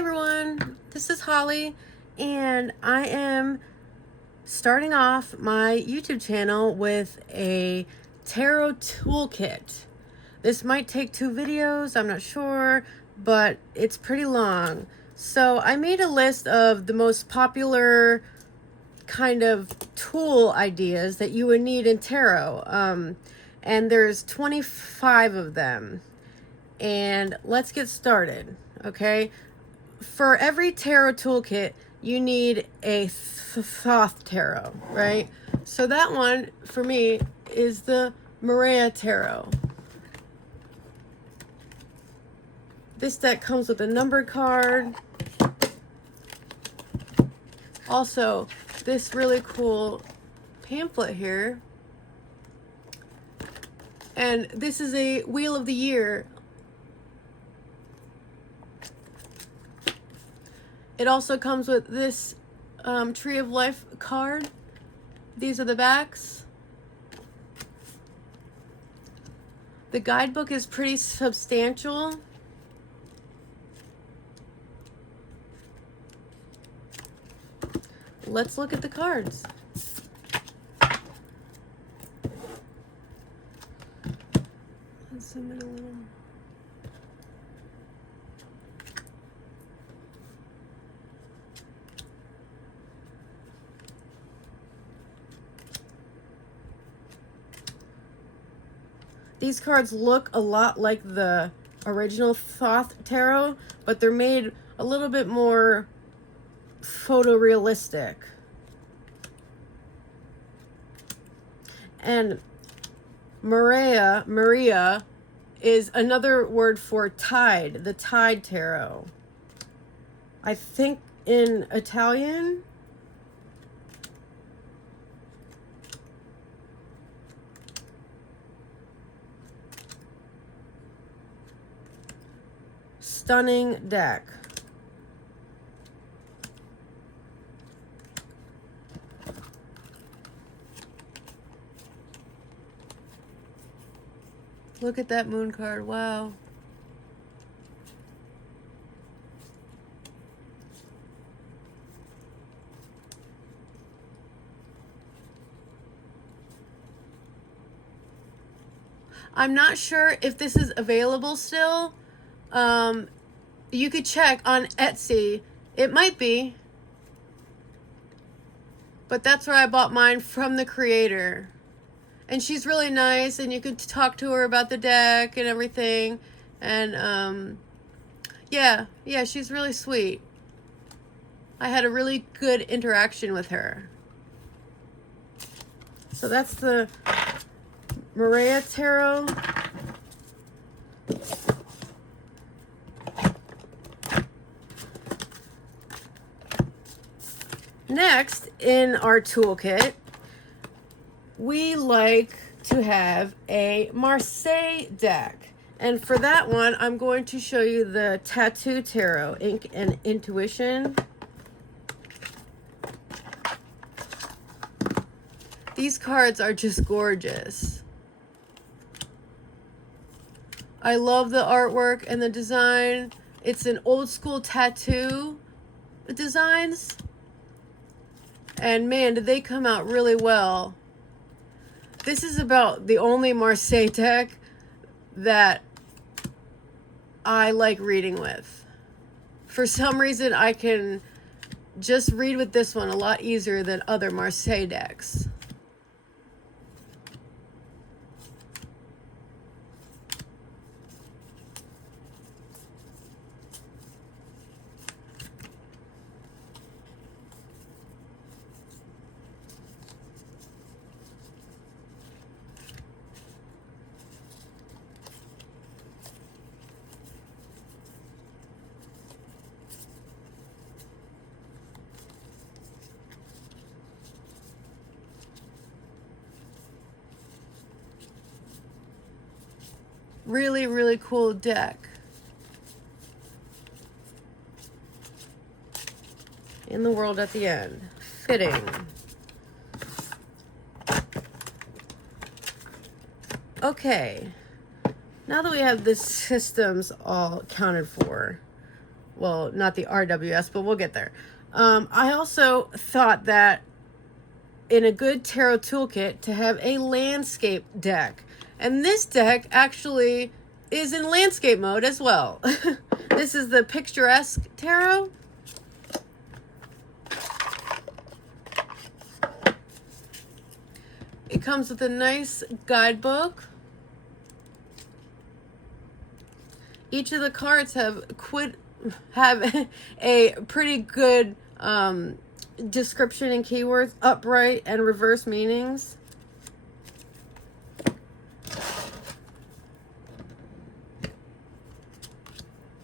everyone, this is Holly, and I am starting off my YouTube channel with a tarot toolkit. This might take 2 videos, I'm not sure, but it's pretty long. So I made a list of the most popular kind of tool ideas that you would need in tarot, and there's 25 of them. And let's get started, okay? For every tarot toolkit, you need a Thoth tarot, right? So that one, for me, is the MAREA tarot. This deck comes with a numbered card. Also, this really cool pamphlet here. And this is a Wheel of the Year. It also comes with this Tree of Life card. These are the backs. The guidebook is pretty substantial. Let's look at the cards. Let's zoom in a little. These cards look a lot like the original Thoth tarot, but they're made a little bit more photorealistic. And MAREA is another word for tide, the tide tarot. I think in Italian. Stunning deck. Look at that moon card. Wow. I'm not sure if this is available still. You could check on Etsy. It might be. But that's where I bought mine from the creator. And she's really nice, and you could talk to her about the deck and everything. And yeah, she's really sweet. I had a really good interaction with her. So that's the MAREA tarot. Next, in our toolkit, we like to have a Marseille deck. And for that one, I'm going to show you the Tattoo Tarot, Ink and Intuition. These cards are just gorgeous. I love the artwork and the design. It's an old school tattoo designs. And man, did they come out really well. This is about the only Marseille deck that I like reading with. For some reason, I can just read with this one a lot easier than other Marseille decks. Really, really cool deck. In the world at the end. Fitting. Okay. Now that we have the systems all accounted for, well, not the RWS, but we'll get there. I also thought that in a good tarot toolkit to have a landscape deck. And this deck actually is in landscape mode as well. This is the Picturesque Tarot. It comes with a nice guidebook. Each of the cards have a pretty good description and keywords, upright and reverse meanings.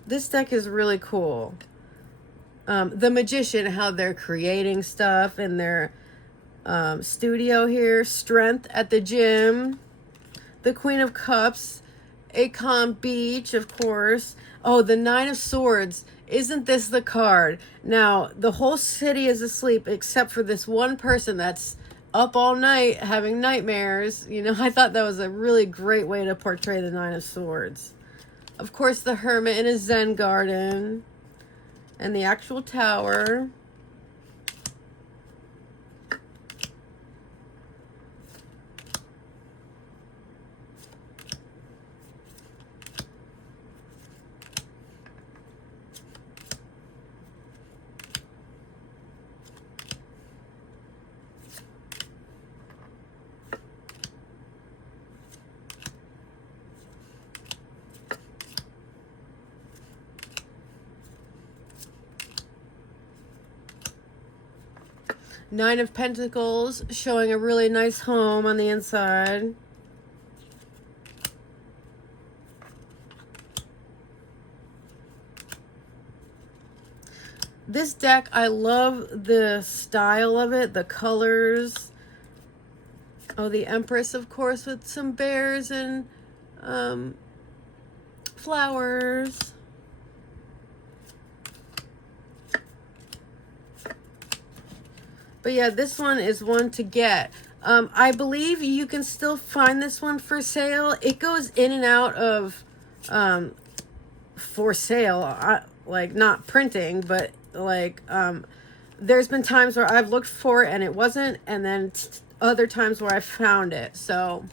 This deck is really cool. The Magician, how they're creating stuff in their studio here. Strength at the gym. The Queen of Cups. A calm beach, of course. Oh, the Nine of Swords. Isn't this the card? Now, the whole city is asleep except for this one person that's up all night having nightmares. You know, I thought that was a really great way to portray the Nine of Swords. Of course, the Hermit in a Zen garden. And the actual tower. Nine of Pentacles, showing a really nice home on the inside. This deck, I love the style of it, the colors. Oh, the Empress, of course, with some bears and flowers. But yeah, this one is one to get. I believe you can still find this one for sale. It goes in and out of for sale, like not printing, but like there's been times where I've looked for it and it wasn't, and then other times where I found it. So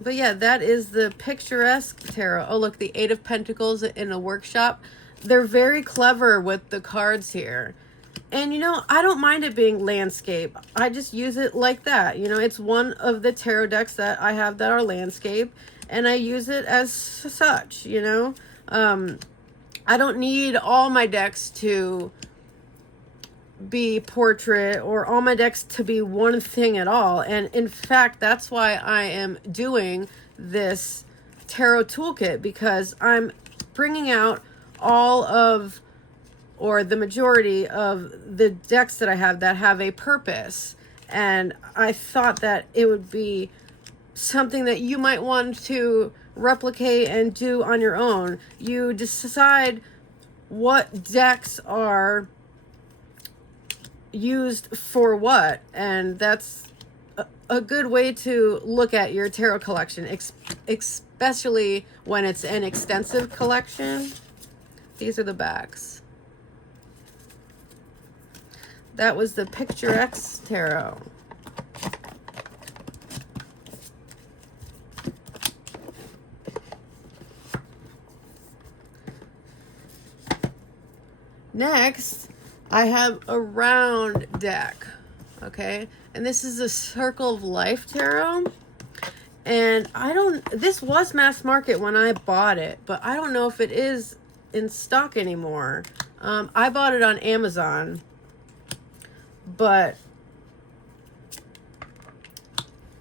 but yeah, that is the Picturesque Tarot. Oh, look, the Eight of Pentacles in a workshop. They're very clever with the cards here. And, you know, I don't mind it being landscape. I just use it like that. You know, it's one of the tarot decks that I have that are landscape. And I use it as such, you know. I don't need all my decks to be portrait or all my decks to be one thing at all. And, in fact, that's why I am doing this tarot toolkit. Because I'm bringing out all of, or the majority of the decks that I have that have a purpose. And I thought that it would be something that you might want to replicate and do on your own. You decide what decks are used for what, and that's a good way to look at your tarot collection, especially when it's an extensive collection. These are the backs. That was the Picturesque Tarot. Next, I have a round deck, okay? And this is a Circle of Life Tarot. And this was mass market when I bought it, but I don't know if it is in stock anymore. I bought it on Amazon, but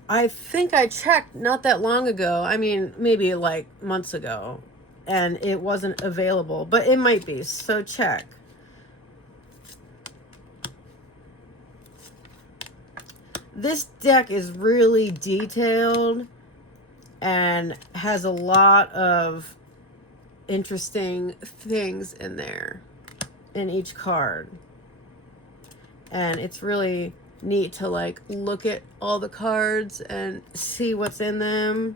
I think I checked not that long ago. I mean, maybe like months ago, and it wasn't available, but it might be, so check. This deck is really detailed and has a lot of interesting things in there in each card. And it's really neat to like look at all the cards and see what's in them.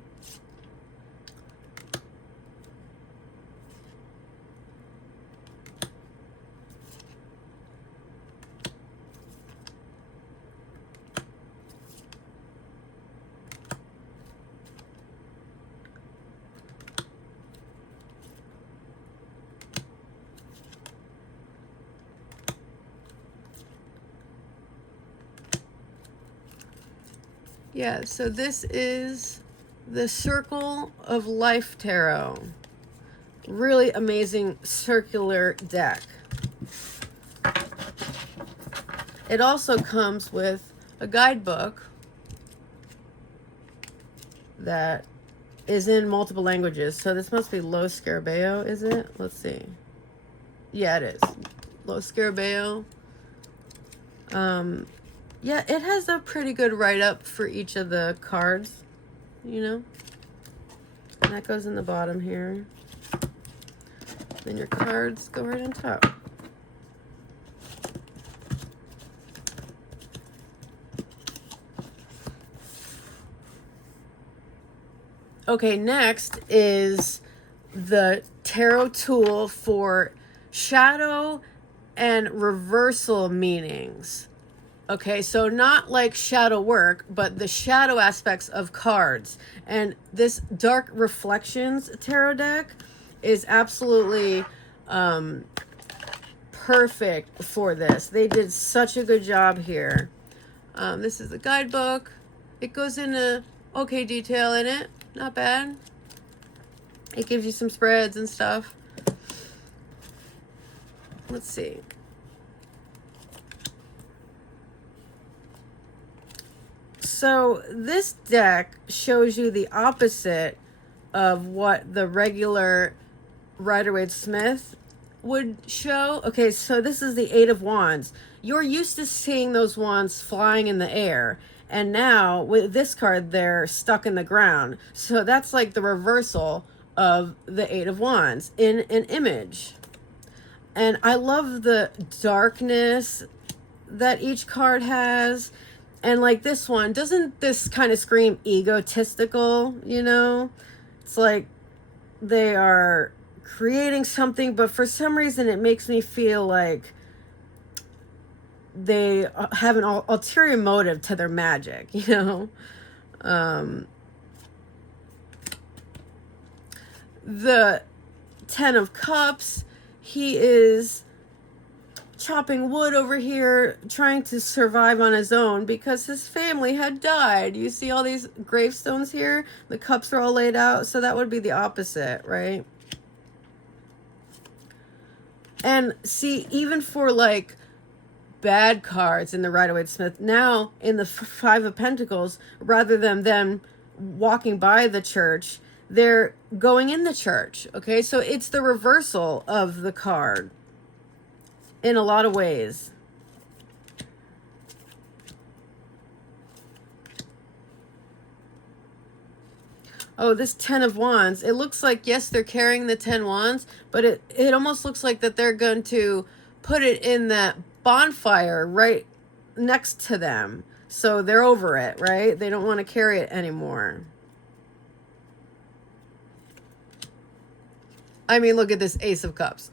Yeah, so this is the Circle of Life Tarot. Really amazing circular deck. It also comes with a guidebook that is in multiple languages. So this must be Lo Scarabeo, is it? Let's see. Yeah, it is. Lo Scarabeo. Yeah, it has a pretty good write-up for each of the cards, you know? And that goes in the bottom here. Then your cards go right on top. Okay, next is the tarot tool for shadow and reversal meanings. Okay, so not like shadow work, but the shadow aspects of cards. And this Dark Reflections tarot deck is absolutely perfect for this. They did such a good job here. This is the guidebook. It goes into okay detail in it. Not bad. It gives you some spreads and stuff. Let's see. So this deck shows you the opposite of what the regular Rider-Waite-Smith would show. Okay, so this is the Eight of Wands. You're used to seeing those wands flying in the air. And now with this card, they're stuck in the ground. So that's like the reversal of the Eight of Wands in an image. And I love the darkness that each card has. And like this one, doesn't this kind of scream egotistical, you know? It's like they are creating something, but for some reason it makes me feel like they have an ulterior motive to their magic, you know? The Ten of Cups, he is chopping wood over here, trying to survive on his own because his family had died. You see all these gravestones here? The cups are all laid out, so that would be the opposite, right? And see, even for like bad cards in the Rider-Waite-Smith, now in the Five of Pentacles, rather than them walking by the church, they're going in the church. Okay, so it's the reversal of the card in a lot of ways. Oh, this Ten of Wands. It looks like, yes, they're carrying the 10 Wands, but it almost looks like that they're going to put it in that bonfire right next to them. So they're over it, right? They don't want to carry it anymore. I mean, look at this Ace of Cups.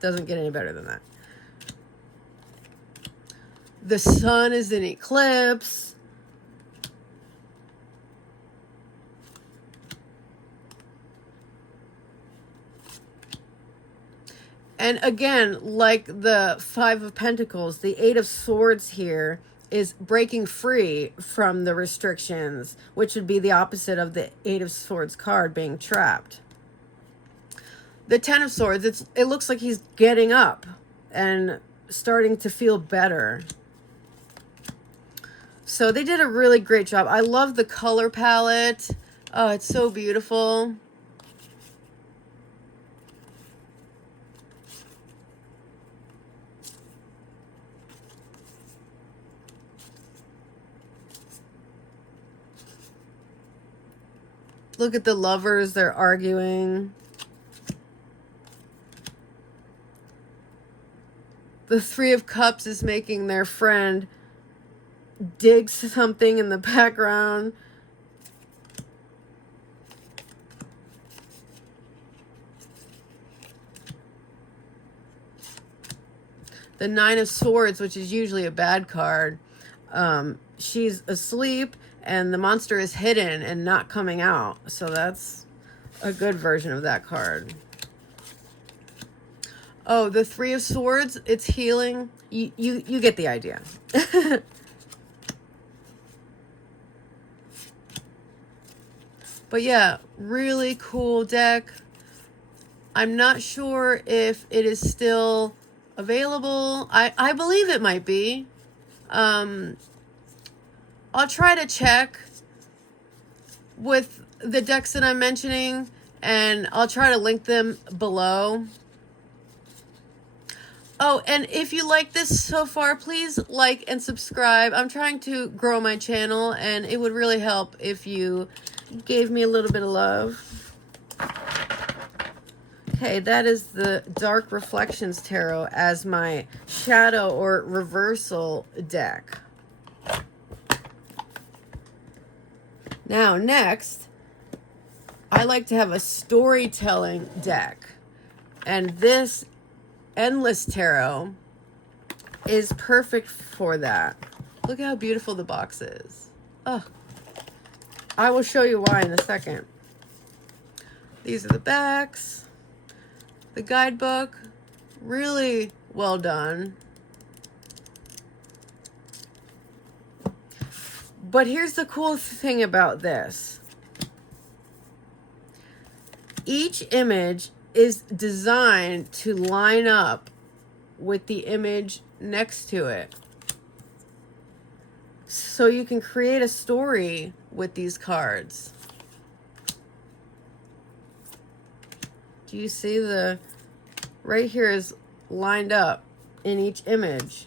Doesn't get any better than that. The sun is in eclipse. And again, like the Five of Pentacles, the Eight of Swords here is breaking free from the restrictions, which would be the opposite of the Eight of Swords card being trapped. The Ten of Swords, it looks like he's getting up and starting to feel better. So they did a really great job. I love the color palette. Oh, it's so beautiful. Look at the lovers, they're arguing. The Three of Cups is making their friend dig something in the background. The Nine of Swords, which is usually a bad card, she's asleep and the monster is hidden and not coming out. So that's a good version of that card. Oh, the Three of Swords, it's healing. You get the idea. But yeah, really cool deck. I'm not sure if it is still available. I believe it might be. I'll try to check with the decks that I'm mentioning, and I'll try to link them below. Oh, and if you like this so far, please like and subscribe. I'm trying to grow my channel, and it would really help if you gave me a little bit of love. Okay, that is the Dark Reflections Tarot as my shadow or reversal deck. Now, next, I like to have a storytelling deck. And this Endless Tarot is perfect for that. Look how beautiful the box is. Oh, I will show you why in a second. These are the backs. The guidebook, really well done. But here's the cool thing about this. Each image is designed to line up with the image next to it. So you can create a story with these cards. Do you see the, right here is lined up in each image.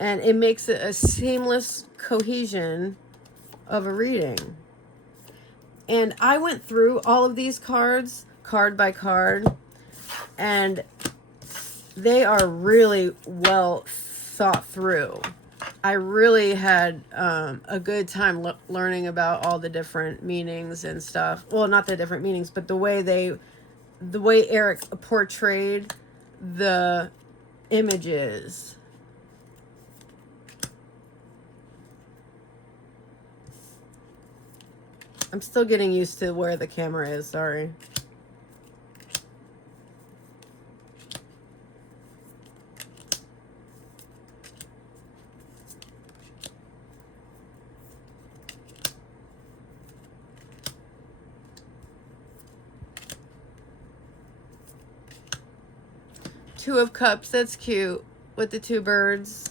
And it makes it a seamless cohesion of a reading. And I went through all of these cards, card by card, and they are really well thought through. I really had a good time learning about all the different meanings and stuff. Well, not the different meanings, but the way Eric portrayed the images. I'm still getting used to where the camera is, sorry. Two of Cups, that's cute, with the two birds.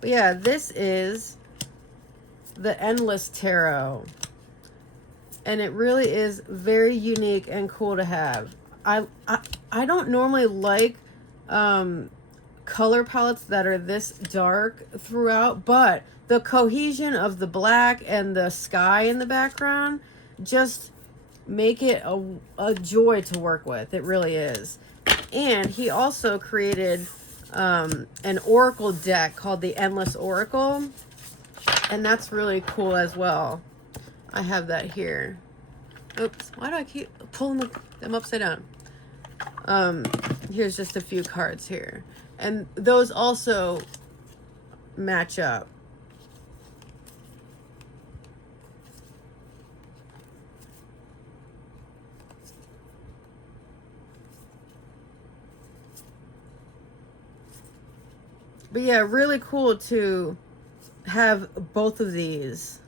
But yeah, this is the Endless Tarot. And it really is very unique and cool to have. I don't normally like color palettes that are this dark throughout, but the cohesion of the black and the sky in the background just make it a joy to work with. It really is. And he also created an oracle deck called the Endless Oracle, and that's really cool as well. I have that here. Oops, why do I keep pulling them upside down? Here's just a few cards here, and those also match up. But yeah, really cool to have both of these.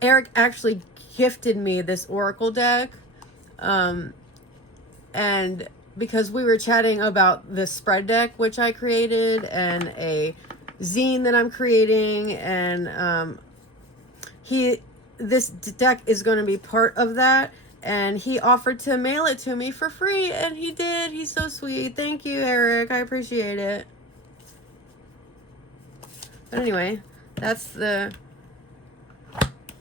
Eric actually gifted me this oracle deck, and because we were chatting about the spread deck which I created and a zine that I'm creating, and this deck is going to be part of that, and he offered to mail it to me for free, and he did. He's so sweet. Thank you, Eric. I appreciate it. But anyway, that's the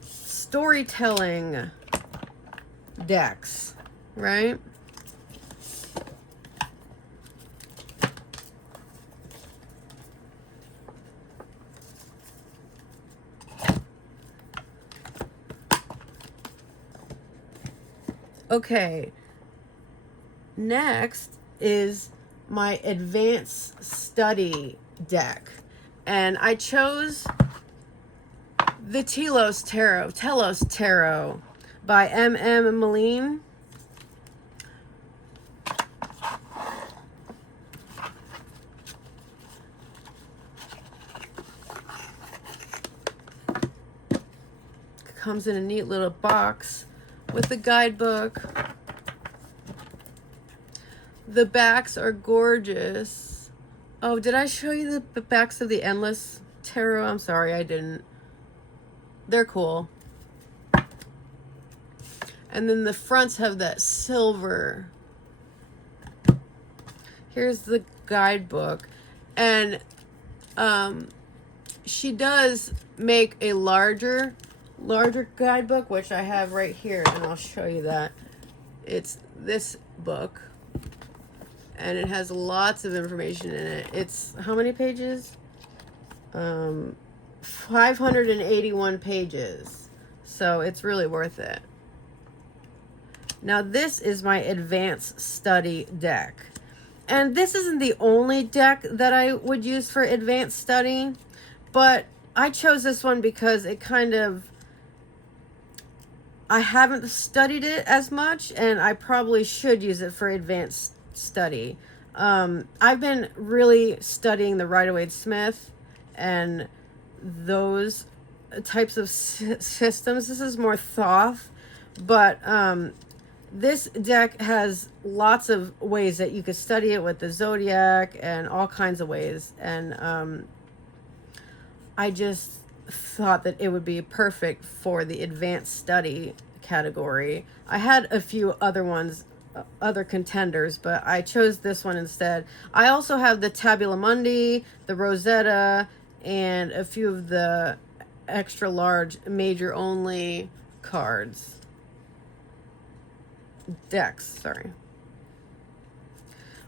storytelling decks, right? Okay, next is my advanced study deck. And I chose the Telos Tarot by M.M. Moline. Comes in a neat little box with the guidebook. The backs are gorgeous. Oh, did I show you the backs of the Endless Tarot? I'm sorry, I didn't. They're cool. And then the fronts have that silver. Here's the guidebook. And she does make a larger guidebook, which I have right here, and I'll show you that. It's this book, and it has lots of information in it. It's how many pages? 581 pages, so it's really worth it. Now this is my advanced study deck, and this isn't the only deck that I would use for advanced study, but I chose this one because it kind of, I haven't studied it as much, and I probably should use it for advanced study. I've been really studying the Rider-Waite-Smith and those types of systems. This is more Thoth, but this deck has lots of ways that you could study it with the zodiac and all kinds of ways. And I just thought that it would be perfect for the advanced study category. I had a few other ones, other contenders, but I chose this one instead. I also have the Tabula Mundi, the Rosetta, and a few of the extra large major only decks, sorry.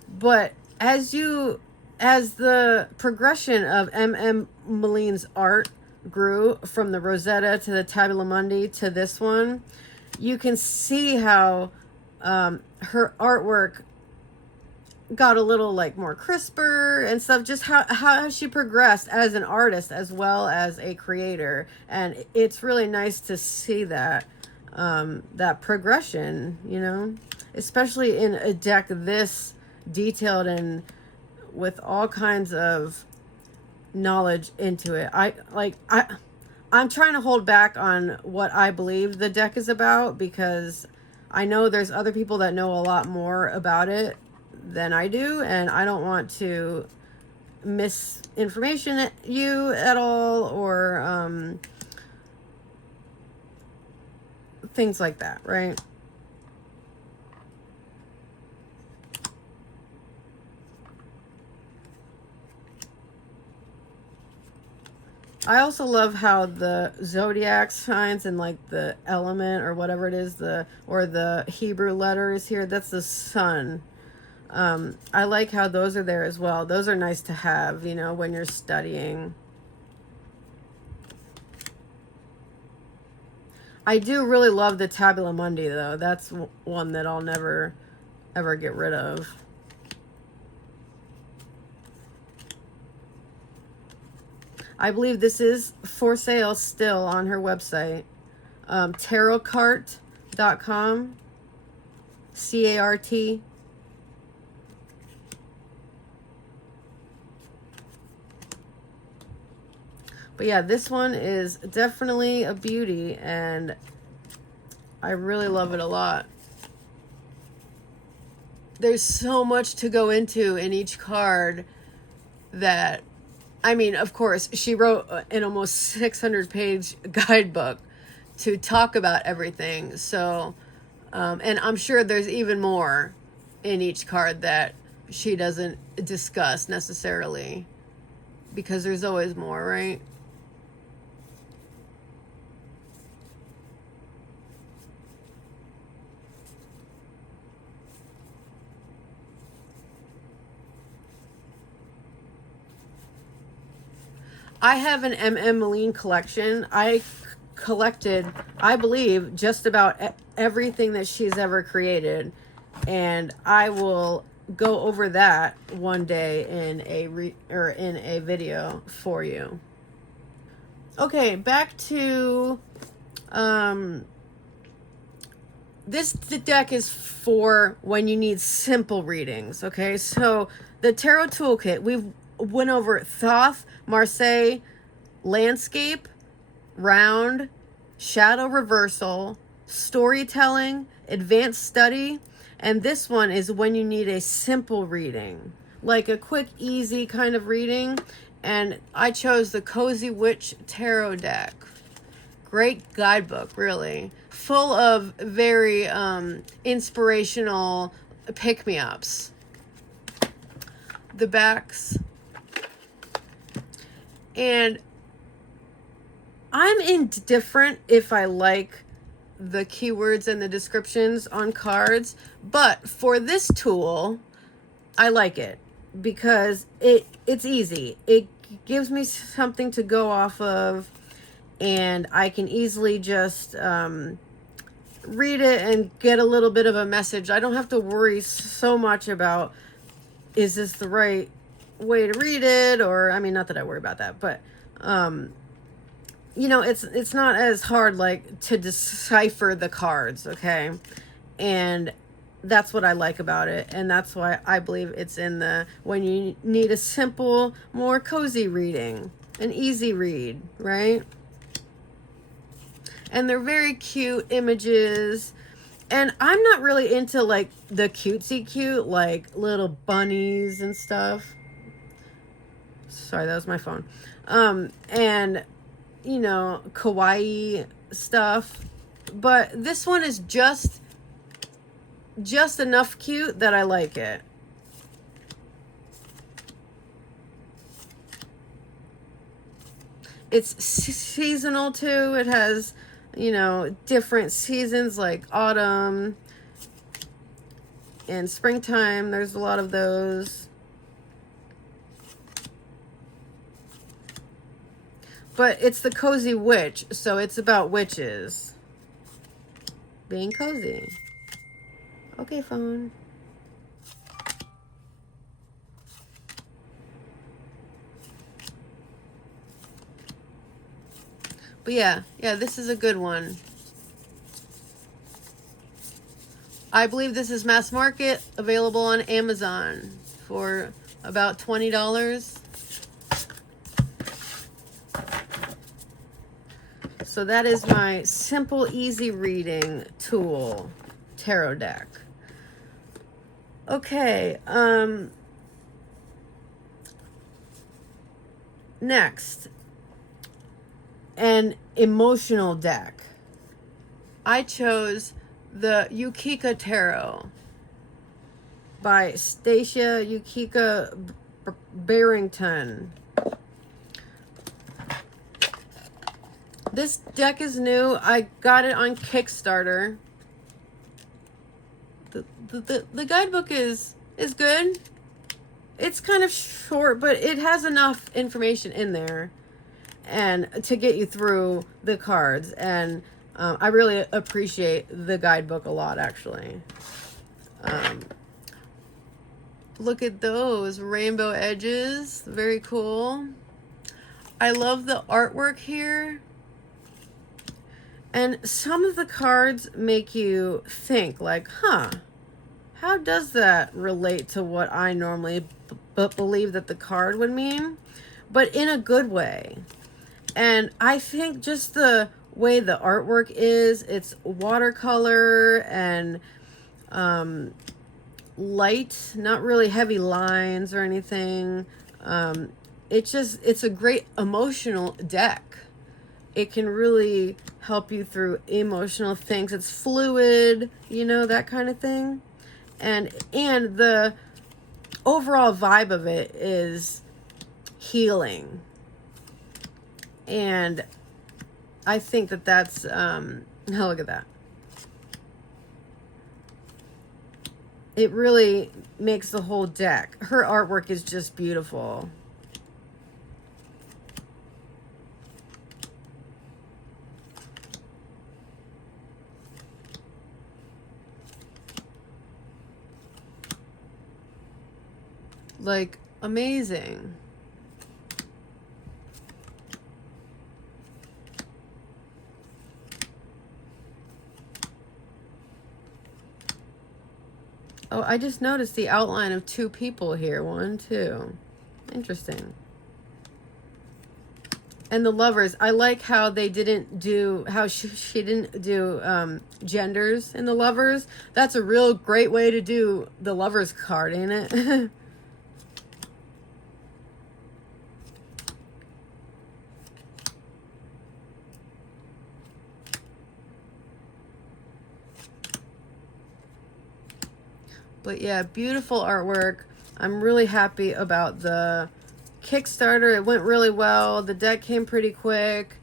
But as the progression of M.M. Moline's art grew from the Rosetta to the Tabula Mundi to this one, you can see how her artwork got a little like more crisper and stuff, just how she progressed as an artist as well as a creator. And it's really nice to see that that progression, you know, especially in a deck this detailed and with all kinds of knowledge into it. I'm trying to hold back on what I believe the deck is about, because I know there's other people that know a lot more about it than I do, and I don't want to misinformation you at all, or things like that, right? I also love how the zodiac signs and like the element or whatever it is, or the Hebrew letters here, that's the sun. I like how those are there as well. Those are nice to have, you know, when you're studying. I do really love the Tabula Mundi though. That's one that I'll never ever get rid of. I believe this is for sale still on her website. Tarotcart.com. C-A-R-T. But yeah, this one is definitely a beauty, and I really love it a lot. There's so much to go into in each card that, I mean, of course, she wrote an almost 600-page guidebook to talk about everything. So, and I'm sure there's even more in each card that she doesn't discuss necessarily, because there's always more, right? I have an M.M. Moline collection. I collected, I believe, just about everything that she's ever created, and I will go over that one day in a video for you. Okay, back to this deck is for when you need simple readings. Okay, so the tarot toolkit, we've went over Thoth, Marseille, landscape, round, shadow reversal, storytelling, advanced study, and this one is when you need a simple reading, like a quick, easy kind of reading. And I chose the Cozy Witch Tarot deck. Great guidebook, really. Full of very inspirational pick-me-ups. The backs. And I'm indifferent if I like the keywords and the descriptions on cards, but for this tool, I like it because it's easy. It gives me something to go off of, and I can easily just read it and get a little bit of a message. I don't have to worry so much about, is this the right way to read it? Or, I mean, not that I worry about that, but you know, it's not as hard, like, to decipher the cards, okay? And that's what I like about it, and that's why I believe it's in the when you need a simple, more cozy reading, an easy read, right? And they're very cute images, and I'm not really into, like, the cutesy cute, like little bunnies and stuff. Sorry, that was my phone. And you know, kawaii stuff, but this one is just enough cute that I like it. It's seasonal too. It has, you know, different seasons like autumn and springtime. There's a lot of those. But it's the Cozy Witch, so it's about witches being cozy. Okay, phone. But yeah, this is a good one. I believe this is mass market, available on Amazon for about $20. So that is my simple, easy reading tool tarot deck. Okay, next, an emotional deck. I chose the YUKIKA Tarot by Stacia YUKIKA Barrington. This deck is new. I got it on Kickstarter. The guidebook is good. It's kind of short, but it has enough information in there and to get you through the cards. And I really appreciate the guidebook a lot, actually. Look at those rainbow edges. Very cool. I love the artwork here. And some of the cards make you think, like, huh, how does that relate to what I normally believe that the card would mean? But in a good way. And I think just the way the artwork is, it's watercolor and light, not really heavy lines or anything. It's a great emotional deck. It can really help you through emotional things. It's fluid, you know, that kind of thing. And the overall vibe of it is healing. And I think that that's, look at that. It really makes the whole deck. Her artwork is just beautiful. Like, amazing. Oh, I just noticed the outline of two people here. 1, 2. Interesting. And the lovers, I like how they didn't do, how she didn't do genders in the lovers. That's a real great way to do the lovers card, ain't it? But yeah, beautiful artwork. I'm really happy about the Kickstarter. It went really well. The deck came pretty quick,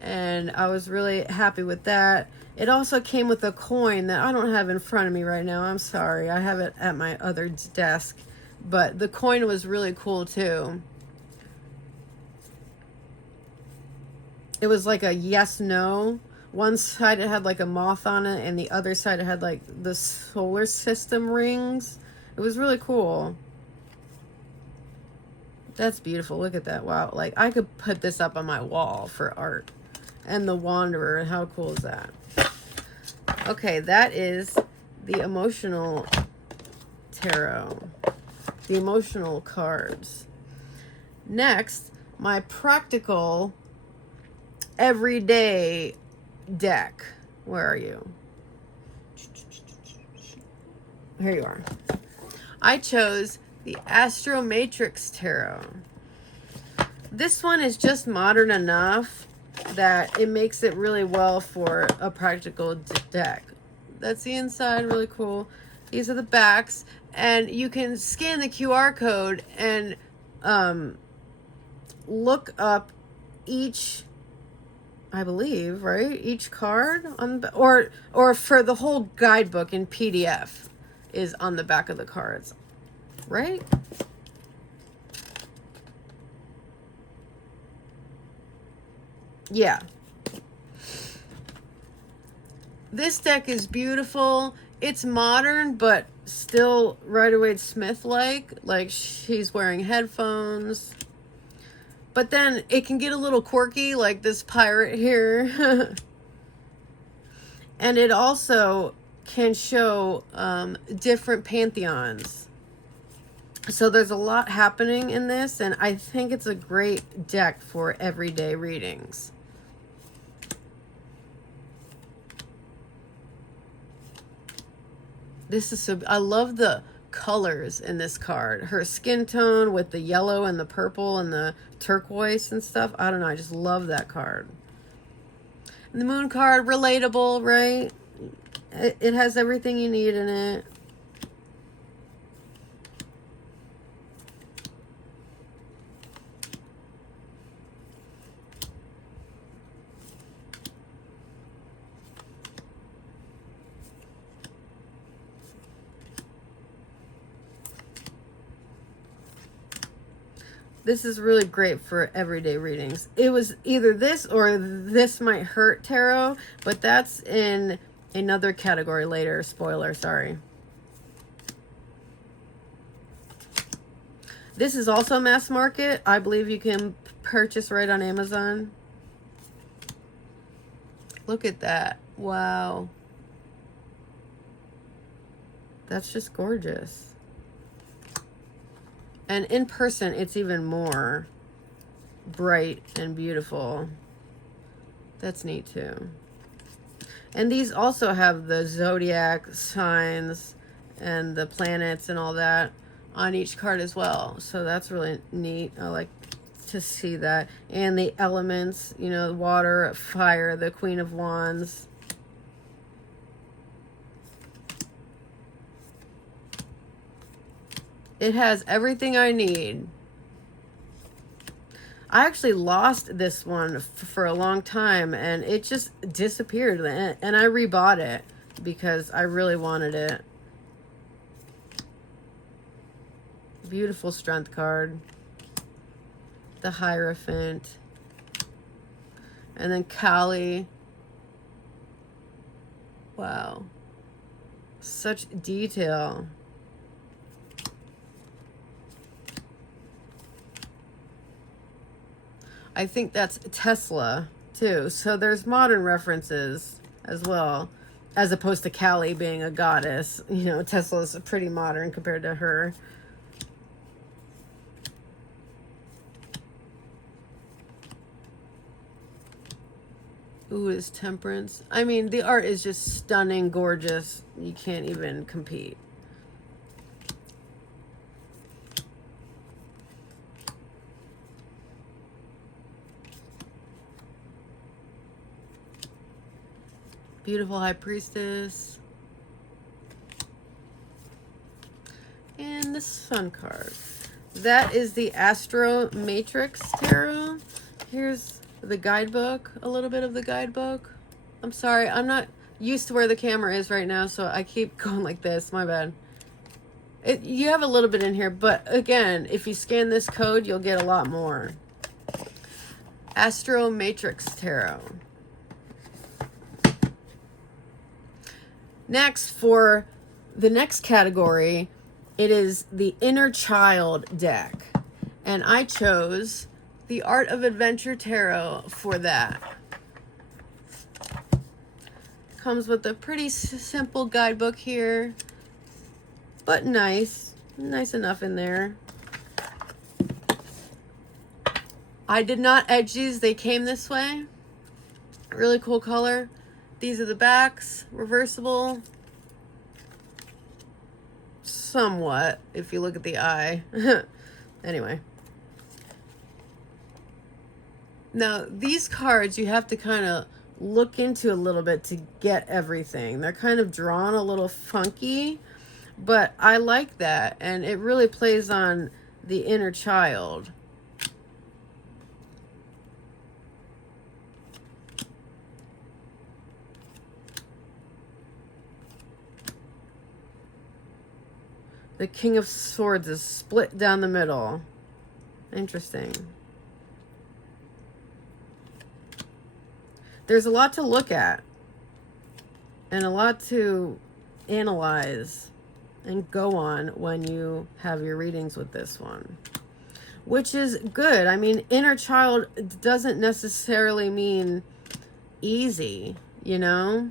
and I was really happy with that. It also came with a coin that I don't have in front of me right now. I'm sorry. I have it at my other desk. But the coin was really cool too. It was like a yes, no. One side it had like a moth on it, and the other side it had like the solar system rings. It was really cool. That's beautiful. Look at that. Wow. Like, I could put this up on my wall for art. And the Wanderer. How cool is that? Okay, that is the emotional tarot. The emotional cards. Next, my practical everyday deck. Where are you? Here you are. I chose the ASTROMATRIX tarot. This one is just modern enough that it makes it really well for a practical deck. That's the inside, really cool. These are the backs, and you can scan the QR code and look up each, I believe, right? Each card on, or for the whole guidebook in PDF is on the back of the cards, right? Yeah. This deck is beautiful. It's modern, but still Rider-Waite-Smith-like. Like, she's wearing headphones. But then it can get a little quirky, like this pirate here. And it also can show different pantheons. So there's a lot happening in this, and I think it's a great deck for everyday readings. This is so, I love the colors in this card. Her skin tone with the yellow and the purple and the turquoise and stuff. I don't know, I just love that card. And the moon card, relatable, right? It has everything you need in it. This is really great for everyday readings. It was either this or This Might Hurt Tarot, but that's in another category later. Spoiler, sorry. This is also mass market. I believe you can purchase right on Amazon. Look at that. Wow. That's just gorgeous. And in person, it's even more bright and beautiful. That's neat too. And these also have the zodiac signs and the planets and all that on each card as well. So that's really neat. I like to see that. And the elements, you know, water, fire, the Queen of Wands. It has everything I need. I actually lost this one for a long time, and it just disappeared, and I rebought it because I really wanted it. Beautiful strength card. The Hierophant. And then Kali. Wow. Such detail. I think that's Tesla too. So there's modern references as well, as opposed to Kali being a goddess. You know, Tesla's pretty modern compared to her. Ooh, is Temperance. I mean, the art is just stunning, gorgeous. You can't even compete. Beautiful High Priestess. And the Sun card. That is the ASTROMATRIX Tarot. Here's the guidebook, a little bit of the guidebook. I'm sorry, I'm not used to where the camera is right now, so I keep going like this. My bad. You have a little bit in here, but again, if you scan this code, you'll get a lot more. ASTROMATRIX Tarot. Next, for the next category, it is the Inner Child deck. And I chose the Art of Adventure Tarot for that. Comes with a pretty simple guidebook here, but nice enough in there. I did not edge these, they came this way. Really cool color. These are the backs, reversible. Somewhat, if you look at the eye. Anyway. Now, these cards you have to kind of look into a little bit to get everything. They're kind of drawn a little funky, but I like that, and it really plays on the inner child. The King of Swords is split down the middle. Interesting. There's a lot to look at and a lot to analyze and go on when you have your readings with this one, which is good. I mean, inner child doesn't necessarily mean easy, you know?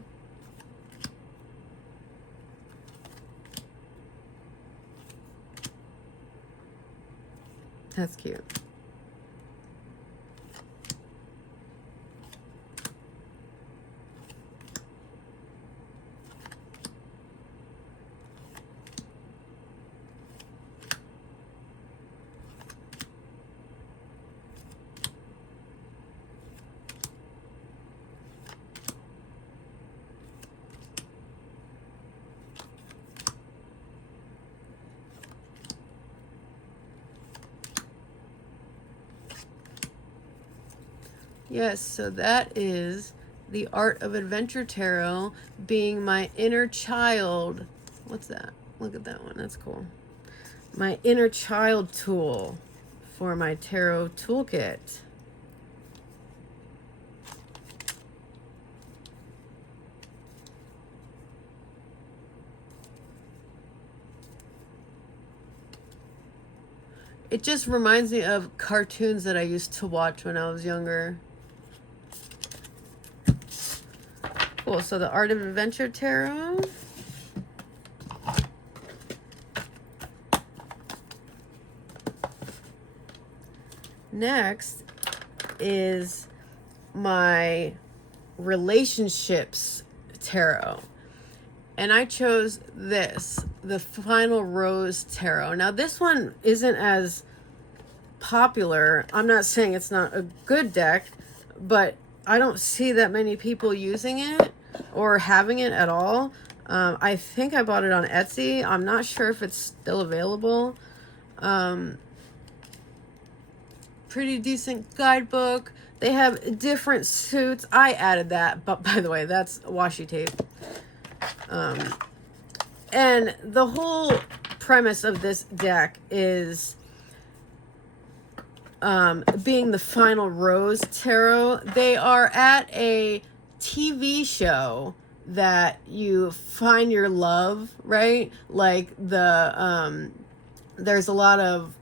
That's cute. Yes, so that is the Art of Adventure Tarot, being my inner child. What's that? Look at that one. That's cool. My inner child tool for my tarot toolkit. It just reminds me of cartoons that I used to watch when I was younger. Cool, so the Art of Adventure Tarot. Next is my Relationships Tarot. And I chose this, the Final Rose Tarot. Now, this one isn't as popular. I'm not saying it's not a good deck, but I don't see that many people using it or having it at all. I think I bought it on Etsy. I'm not sure if it's still available. Pretty decent guidebook. They have different suits. I added that, but by the way, that's washi tape. And the whole premise of this deck is being the Final Rose Tarot. They are at a TV show that you find your love, right? Like the there's a lot of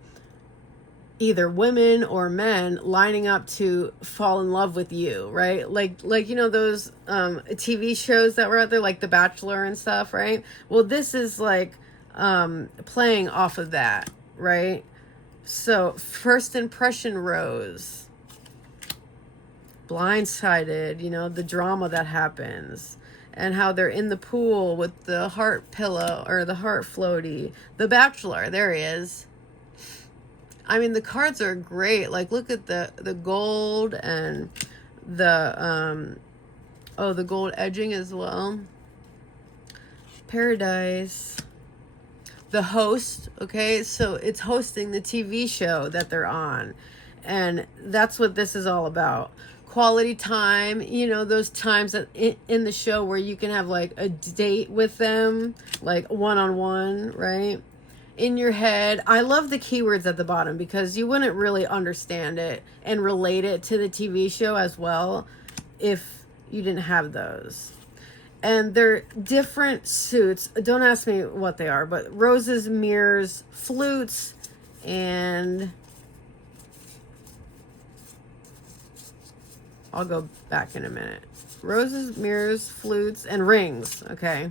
either women or men lining up to fall in love with you, right? Like you know those TV shows that were out there, like The Bachelor and stuff, right? Well, this is like playing off of that, right? So first impression rose, blindsided, you know, the drama that happens, and how they're in the pool with the heart pillow or the heart floaty. The Bachelor, there he is. I mean, the cards are great. Like, look at the gold and the the gold edging as well. Paradise. The host, okay? So it's hosting the TV show that they're on. And that's what this is all about. Quality time, you know, those times that in the show where you can have like a date with them, like one-on-one, right? In your head. I love the keywords at the bottom because you wouldn't really understand it and relate it to the TV show as well if you didn't have those. And they're different suits. Don't ask me what they are, but roses, mirrors, flutes, and I'll go back in a minute. Roses, mirrors, flutes, and rings. Okay.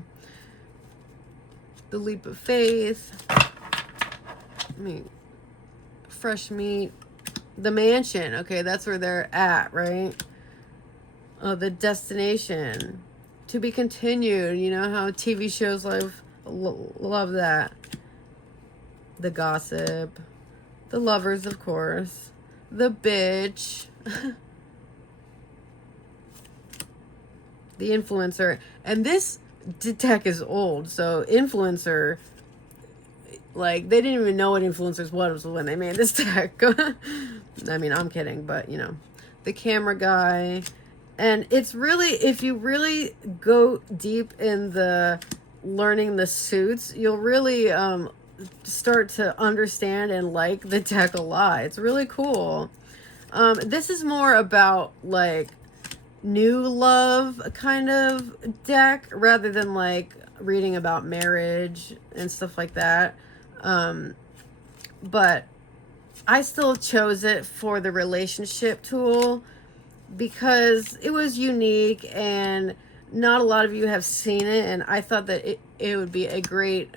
The leap of faith. I mean, fresh meat. The mansion. Okay, that's where they're at, right? Oh, the destination. To be continued. You know how TV shows love that. The gossip. The lovers, of course. The bitch. The influencer. And this deck is old, so influencer, like, they didn't even know what influencers was when they made this deck. I mean, I'm kidding, but you know, the camera guy. And it's really, if you really go deep in the learning the suits, you'll really start to understand and like the deck a lot. It's really cool. This is more about like new love kind of deck rather than like reading about marriage and stuff like that. But I still chose it for the relationship tool because it was unique and not a lot of you have seen it, and I thought that it would be a great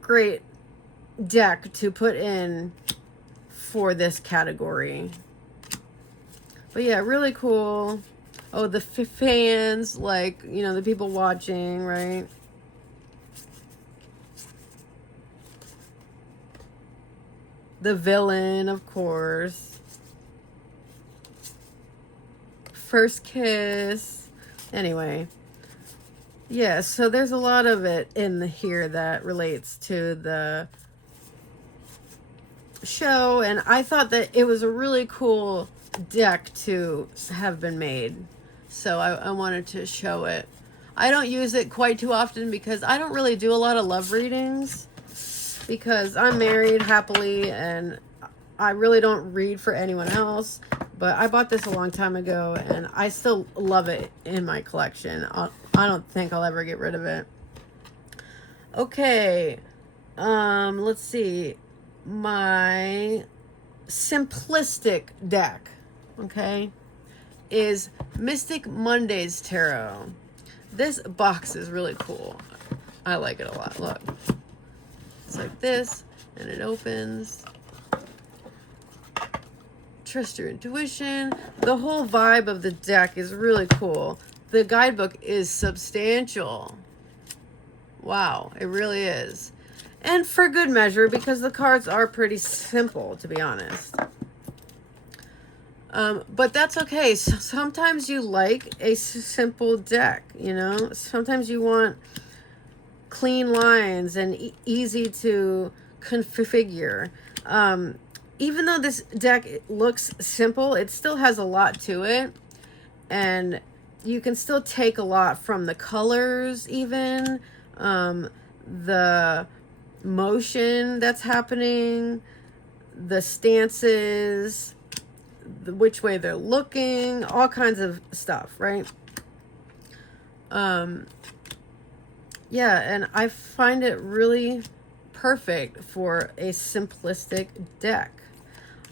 great deck to put in for this category. But yeah, really cool. Oh, the fans, like, you know, the people watching, right? The villain, of course. First kiss. Anyway. Yeah, so there's a lot of it in here that relates to the show, and I thought that it was a really cool deck to have been made, so I wanted to show it. I don't use it quite too often because I don't really do a lot of love readings because I'm married happily and I really don't read for anyone else, but I bought this a long time ago and I still love it in my collection. I don't think I'll ever get rid of it. Okay, let's see. My simplistic deck, okay, is Mystic Mondays Tarot. This box is really cool. I like it a lot. Look, it's like this, and it opens. Trust your intuition. The whole vibe of the deck is really cool. The guidebook is substantial. Wow, it really is. And for good measure, because the cards are pretty simple, to be honest. But that's okay. So sometimes you like a simple deck, you know? Sometimes you want clean lines and easy to configure. Even though this deck looks simple, it still has a lot to it. And you can still take a lot from the colors, even. The motion that's happening, the stances, which way they're looking, all kinds of stuff, right? Yeah, and I find it really perfect for a simplistic deck.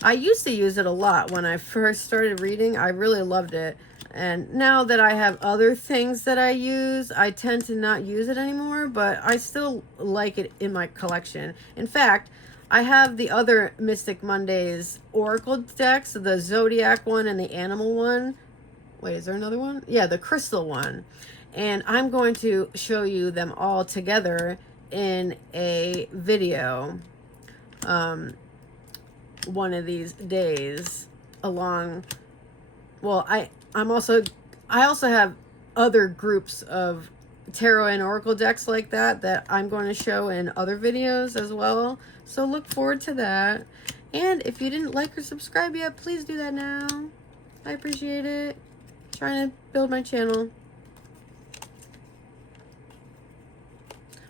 I used to use it a lot when I first started reading. I really loved it. And now that I have other things that I use, I tend to not use it anymore, but I still like it in my collection. In fact, I have the other Mystic Mondays Oracle decks, the Zodiac one and the Animal one. Wait, is there another one? Yeah, the Crystal one. And I'm going to show you them all together in a video one of these days along. Well, I also have other groups of tarot and oracle decks like that I'm going to show in other videos as well. So look forward to that. And if you didn't like or subscribe yet, please do that now. I appreciate it. Trying to build my channel.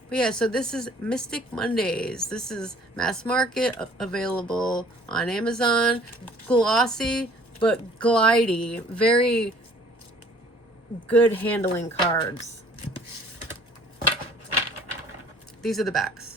But yeah, so this is Mystic Mondays. This is mass market, available on Amazon. Glossy, but glidey. Very good handling cards. These are the backs.